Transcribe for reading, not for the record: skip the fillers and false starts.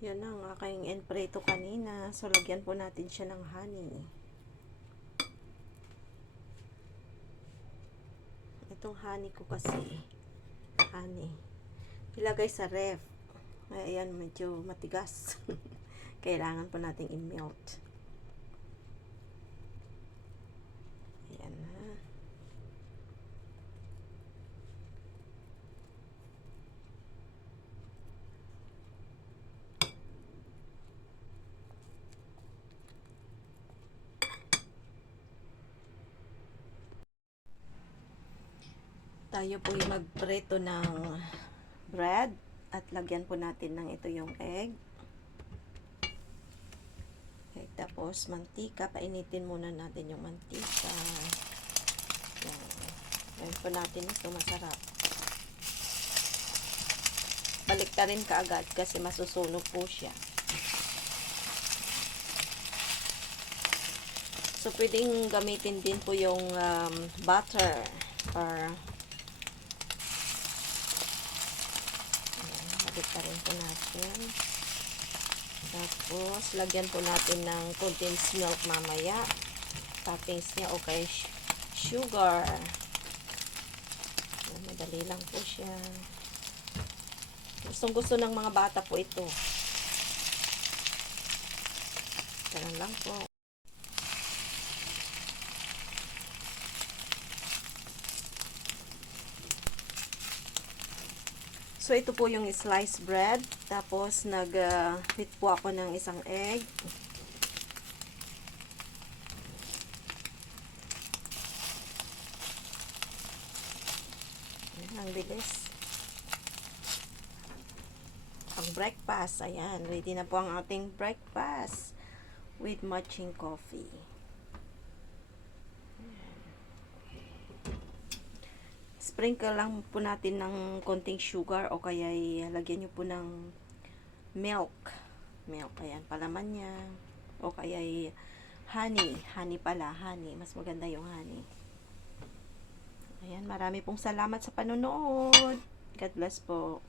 Yan ang aking enpreto kanina. So, lagyan po natin siya ng honey. Itong honey ko kasi, honey, ilagay sa ref. Ayan, medyo matigas. Kailangan po nating i-melt. Ayan na. Tayo po yung magpreto ng bread at lagyan po natin ng ito yung egg. Okay, tapos mantika, painitin muna natin yung mantika. Yan po natin ito, masarap. Balik ta rin kaagad kasi masusunog po siya. So, pwedeng gamitin din po yung butter or balik ta rin po natin. Tapos, lagyan po natin ng condensed milk mamaya. Toppings niya o kay sugar. Madali lang po siya. Gustong gusto ng mga bata po ito. Ganun lang po. So, ito po yung sliced bread. Tapos, nag-hit po ako ng isang egg. Ang bilis. Ang breakfast. Ayan. Ready na po ang ating breakfast with matching coffee. Sprinkle lang po natin ng konting sugar o kaya lagyan nyo po ng milk. Milk. Ayan. Palaman niya. O kaya honey. Honey pala. Honey. Mas maganda yung honey. Ayan. Marami pong salamat sa panonood. God bless po.